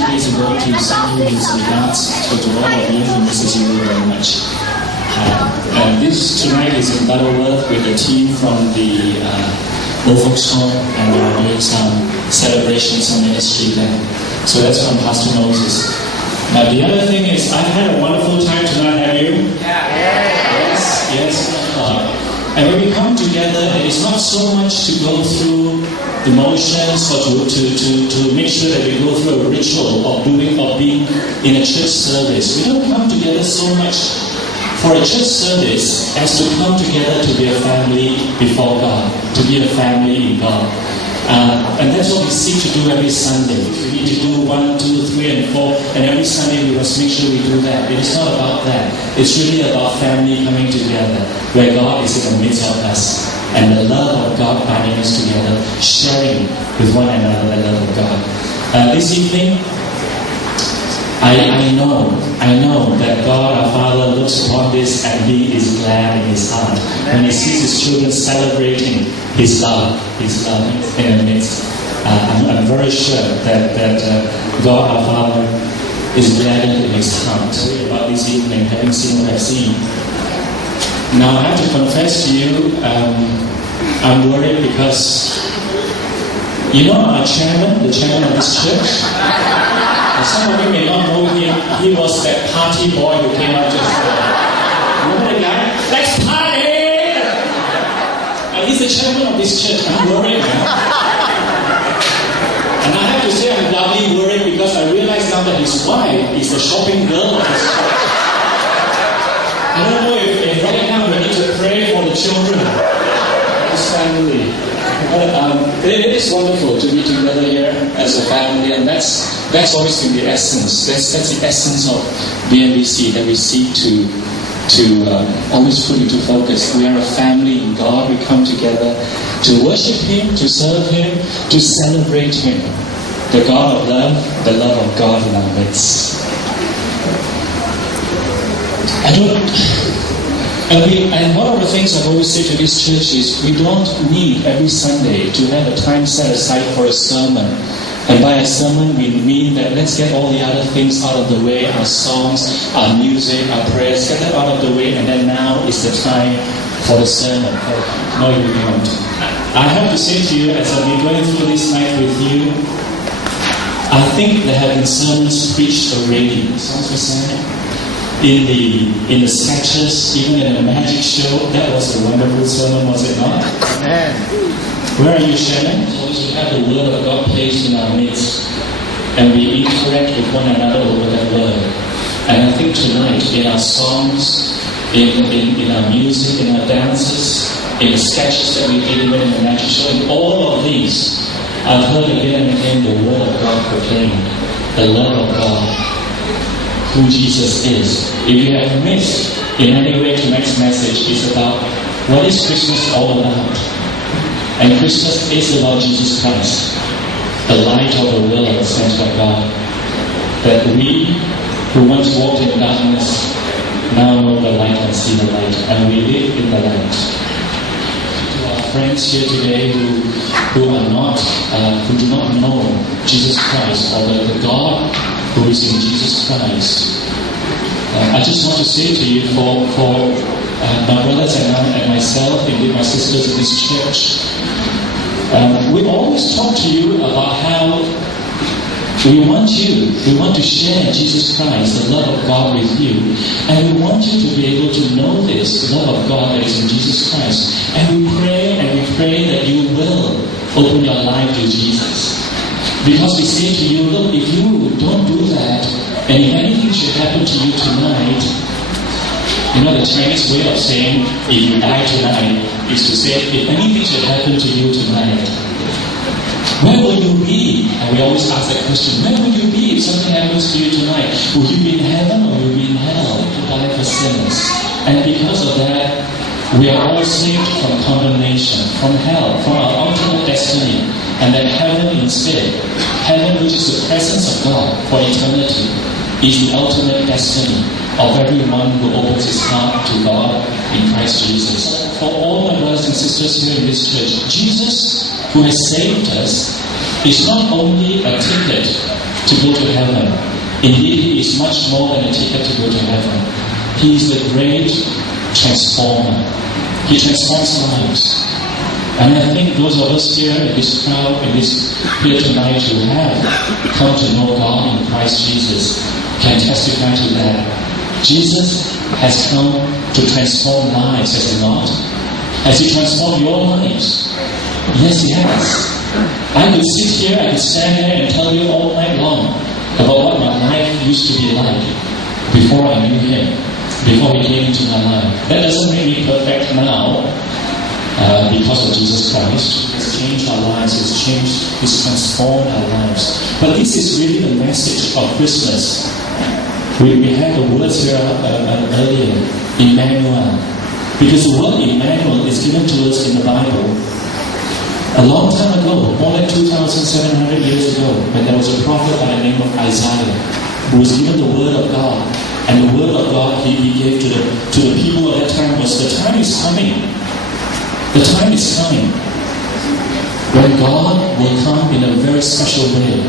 2 days ago to send you his regards to all of you who misses you very much. This tonight is in Butterworth with a team from the Old Folks Home, and we are doing some celebrations on ministry there. So that's from Pastor Moses. Now the other thing is, I've had a wonderful time tonight, have you? Yes. And when we come together, it is not so much to go through the motions or to make sure that we go through a ritual of being in a church service. We don't come together so much for a church service as to come together to be a family before God, to be a family in God. And that's what we seek to do every Sunday. We need to do 1, 2, 3, and 4, and every Sunday we must make sure we do that. It is not about that. It's really about family coming together, where God is in the midst of us, and the love of God binding us together, sharing with one another the love of God. This evening, I know that God our Father looks upon this and He is glad in His heart when He sees His children celebrating His love in the midst. I'm very sure that God our Father is gladdened in His heart about this evening, having seen what I've seen. Now I have to confess to you, I'm worried because our chairman, the chairman of this church. Some of you may not know him. He was that party boy who came out just remember the guy? Let's party! And he's the chairman of this church. I'm worried, man. And I have to say I'm doubly worried because I realize now that his wife is the shopping girl of this church. I don't know if right now we need to pray for the children of this family. But it is wonderful to be together here as a family, and that's always been the essence. That's the essence of BNBC that we seek to always put into focus. We are a family in God. We come together to worship Him, to serve Him, to celebrate Him. The God of love, the love of God in our midst. And one of the things I've always said to this church is we don't need every Sunday to have a time set aside for a sermon. And by a sermon, we mean that let's get all the other things out of the way, our songs, our music, our prayers, get that out of the way, and then now is the time for the sermon. No, you don't. I have to say to you, as I've been going through this night with you, I think there have been sermons preached already. Sounds the same. In the sketches, even in a magic show, that was a wonderful sermon, was it not? Amen. Where are you, Shannon? We should have the Word of God placed in our midst, and we interact with one another over that Word. And I think tonight, in our songs, in our music, in our dances, in the sketches that we did, even in the magic show, in all of these, I've heard again and again the Word of God proclaimed, the love of God, who Jesus is. If you have missed in any way tonight's message, is about what is Christmas all about. And Christmas is about Jesus Christ, the light of the world sent by God. That we who once walked in darkness now know the light and see the light, and we live in the light. To our friends here today who do not know Jesus Christ or the God who is in Jesus Christ, I just want to say to you, for my brothers and myself, and my sisters in this church, we always talk to you about how we want to share Jesus Christ, the love of God with you, and we want you to be able to know this love of God that is in Jesus Christ. And we pray that you will open your life to Jesus. Because we say to you, look, if you don't do that, and if anything should happen to you tonight, the Chinese way of saying, if you die tonight, is to say, if anything should happen to you tonight, where will you be? And we always ask that question, where will you be if something happens to you tonight? Will you be in heaven or will you be in hell to die for sinners? And because of that, we are all saved from condemnation, from hell, from our ultimate destiny. And then heaven instead, heaven which is the presence of God for eternity, is the ultimate destiny of everyone who opens his heart to God in Christ Jesus. For all my brothers and sisters here in this church, Jesus, who has saved us, is not only a ticket to go to heaven. Indeed, He is much more than a ticket to go to heaven. He is the great transformer. He transforms lives. And I think those of us here in this crowd, here tonight who have come to know God in Christ Jesus can testify to that. Jesus has come to transform lives, has He not? Has He transformed your lives? Yes, He has. I could sit here, I could stand here and tell you all night long about what my life used to be like before I knew Him, before He came into my life. That doesn't make me perfect now because of Jesus Christ. He's changed our lives, He's transformed our lives. But this is really the message of Christmas. We had the words here earlier, Emmanuel. Because the word Emmanuel is given to us in the Bible a long time ago, more than 2,700 years ago, when there was a prophet by the name of Isaiah who was given the word of God. And the word of God he gave to the people of that time was, the time is coming. The time is coming when God will come in a very special way.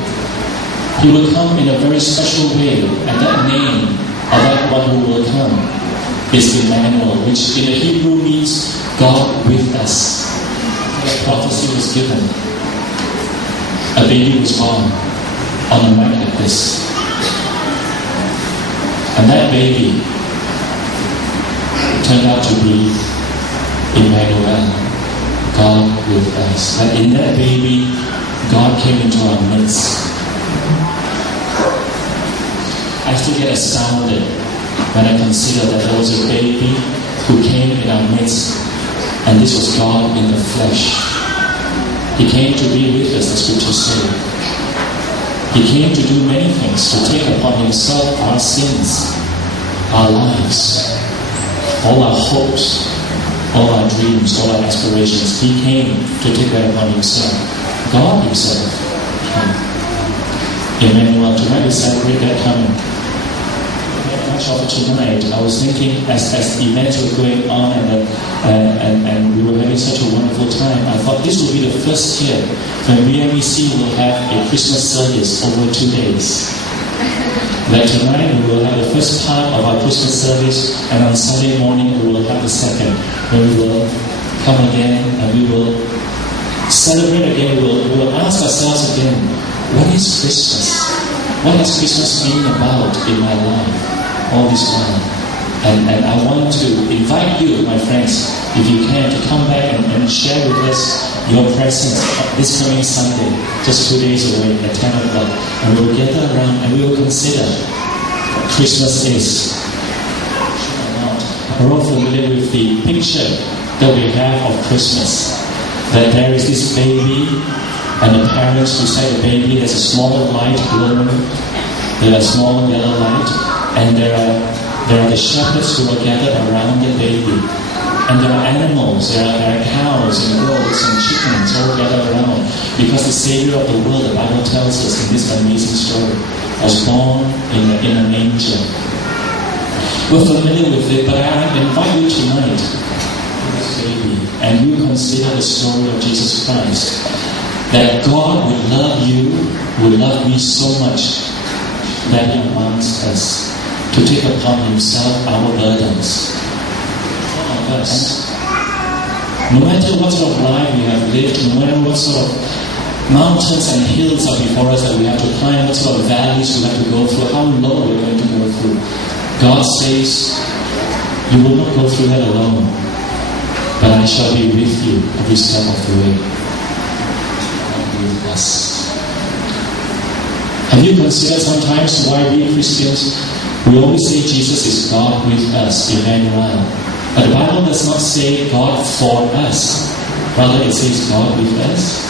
He will come in a very special way, and that name of that one who will come is Emmanuel, which in the Hebrew means God with us. A prophecy was given. A baby was born on a night like this. And that baby turned out to be Emmanuel, God with us. And in that baby, God came into our midst. I still get astounded when I consider that there was a baby who came in our midst, and this was God in the flesh. He came to be with us, the scriptures say. He came to do many things, to take upon Himself our sins, our lives, all our hopes, all our dreams, all our aspirations. He came to take that upon Himself. God Himself came. Emmanuel, tonight we celebrate that coming. Much of tonight, I was thinking as events were going on and we were having such a wonderful time, I thought this will be the first year when BMEC will have a Christmas service over 2 days. That tonight we will have the first part of our Christmas service, and on Sunday morning we will have the second, where we will come again and we will celebrate again. We will ask ourselves again, what is Christmas? What has Christmas been about in my life all this while? And I want to invite you, my friends, if you can, to come back and share with us your presence this coming Sunday, just 2 days away at 10 o'clock. And we will gather around and we will consider what Christmas is. We're all familiar with the picture that we have of Christmas. That there is this baby, and the parents beside the baby, there's a small light glowing, there's a small yellow light, and there are the shepherds who are gathered around the baby. And there are animals, there are cows and goats and chickens all gathered around, because the Savior of the world, the Bible tells us in this amazing story, was born in a manger. We're familiar with it, but I invite you tonight, baby, and you consider the story of Jesus Christ. That God would love you, would love me so much that He wants us to take upon Himself our burdens. All of us. No matter what sort of life we have lived, no matter what sort of mountains and hills are before us that we have to climb, what sort of valleys we have to go through, how low we're going to go through, God says, you will not go through that alone, but I shall be with you every step of the way. With us. Have you considered sometimes why we Christians, we always say Jesus is God with us, Emmanuel. But the Bible does not say God for us. Rather it says God with us.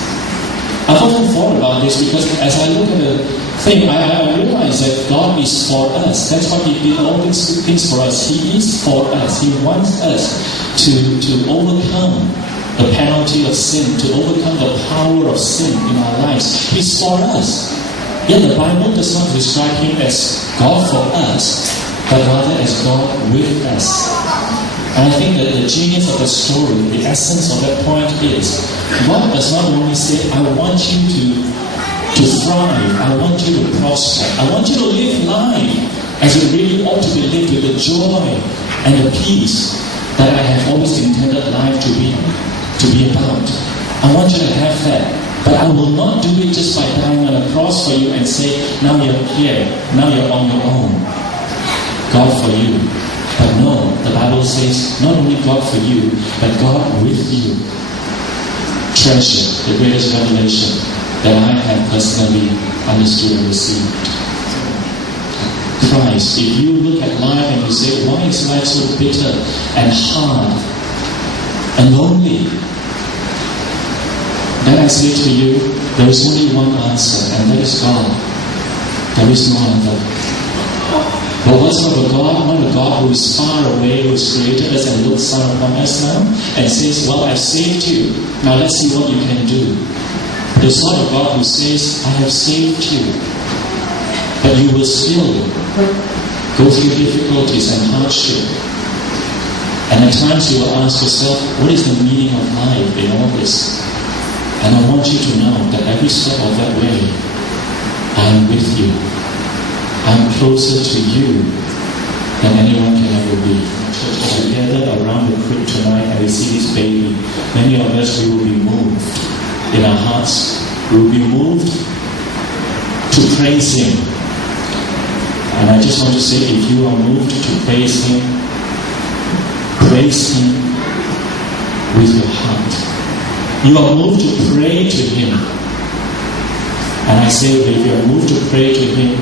I've often thought about this because as I look at the thing, I realize that God is for us. That's why He did all these things for us. He is for us. He wants us to overcome the penalty of sin, to overcome the power of sin in our lives. He's for us. Yet the Bible does not describe Him as God for us, but rather as God with us. And I think that the genius of the story, the essence of that point is, God does not only say, I want you to to thrive. I want you to prosper. I want you to live life as it really ought to be lived, with the joy and the peace that I have always intended life to be about. I want you to have that. But I will not do it just by dying on a cross for you and say, now you're here, now you're on your own. God for you. But no, the Bible says, not only God for you, but God with you. Treasure the greatest revelation that I have personally understood and received. Christ. If you look at life and you say, why is life so bitter and hard and lonely? Then I say to you, there is only one answer, and that is God. There is no other. But what's not a God? Not a God who is far away, who has created us and looks down upon us now and says, well, I've saved you. Now let's see what you can do. There's not a God who says, I have saved you, but you will still go through difficulties and hardship. And at times you will ask yourself, what is the meaning of life in all this? And I want you to know that every step of that way, I am with you. I am closer to you than anyone can ever be. Together around the crib tonight, and we see this baby. Many of us, we will be moved in our hearts. We will be moved to praise Him. And I just want to say, if you are moved to praise Him with your heart. You are moved to pray to Him. And I say, if you are moved to pray to Him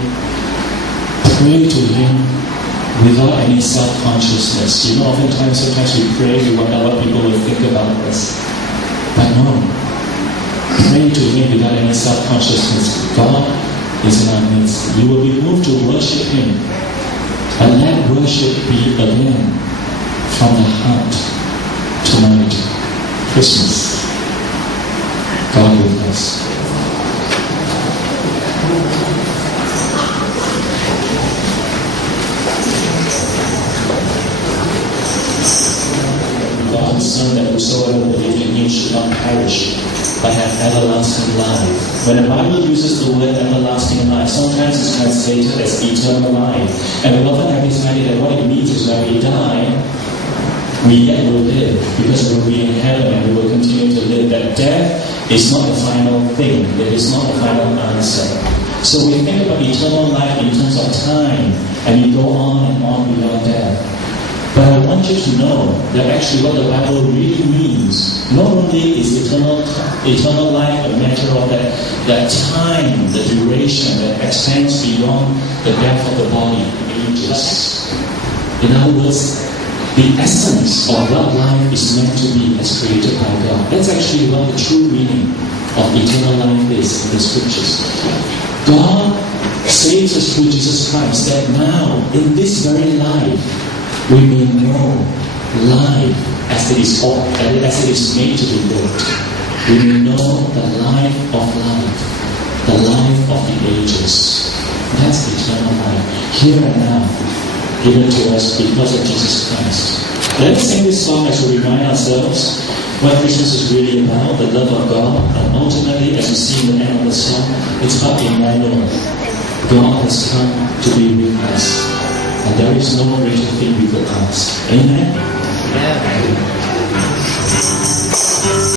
without any self-consciousness. You know, sometimes we pray, we wonder what people will think about us. But no. Pray to Him without any self-consciousness. God is in our midst. You will be moved to worship Him. And let worship be again from the heart tonight. Christmas. God with us. God's Son, that whosoever believeth in Him should not perish, but have everlasting life. When the Bible uses the word everlasting life, sometimes it's translated as eternal life. And we often have this idea that what it means is when we die, we yet will live, because we will be in heaven and we will continue to live. That death is not the final thing. It is not the final answer. So we think about eternal life in terms of time, and we go on and on beyond death. But I want you to know that actually what the Bible really means, not only is eternal life a matter of that time, the duration that extends beyond the death of the body, ages. In other words, the essence of what life is meant to be as created by God. That's actually what the true meaning of eternal life is in the Scriptures. God saves us through Jesus Christ, that now, in this very life, we may know life as it is made to be lived. We may know the life of life, the life of the ages. That's eternal life, here and now, given to us because of Jesus Christ. Let's sing this song as we remind ourselves what Christmas is really about, the love of God. And ultimately, as we see in the end of the song, it's about Emmanuel. God has come to be with us. And there is no greater thing we could ask. Amen? Amen.